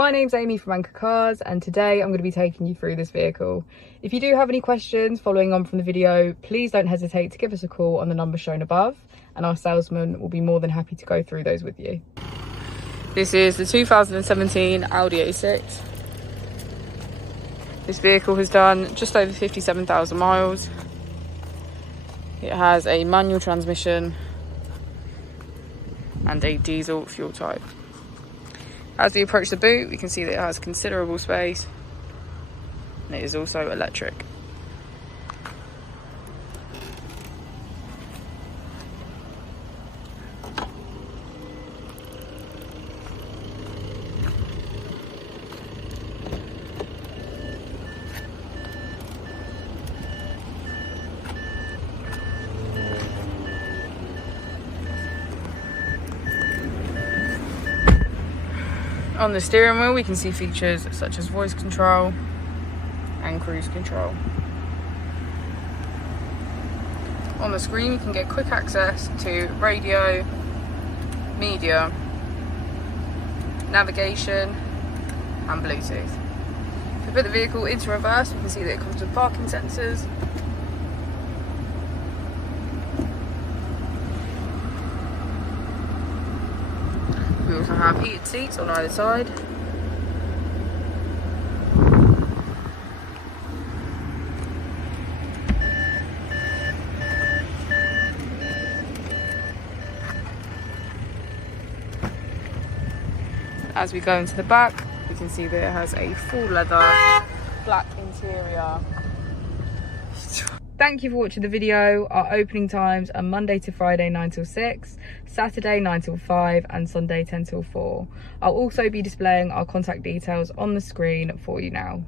My name's Amy from Anchor Cars, and today I'm going to be taking you through this vehicle. If you do have any questions following on from the video, please don't hesitate to give us a call on the number shown above, and our salesman will be more than happy to go through those with you. This is the 2017 Audi A6. This vehicle has done just over 57,000 miles. It has a manual transmission and a diesel fuel type. As we approach the boot, we can see that it has considerable space, and it is also electric. On the steering wheel, we can see features such as voice control and cruise control. On the screen, we can get quick access to radio, media, navigation, and Bluetooth. If we put the vehicle into reverse, we can see that it comes with parking sensors. We also have heated seats on either side. As we go into the back, we can see that it has a full leather black interior. Thank you for watching the video. Our opening times are Monday to Friday 9 till 6, Saturday 9 till 5, and Sunday 10 till 4. I'll also be displaying our contact details on the screen for you now.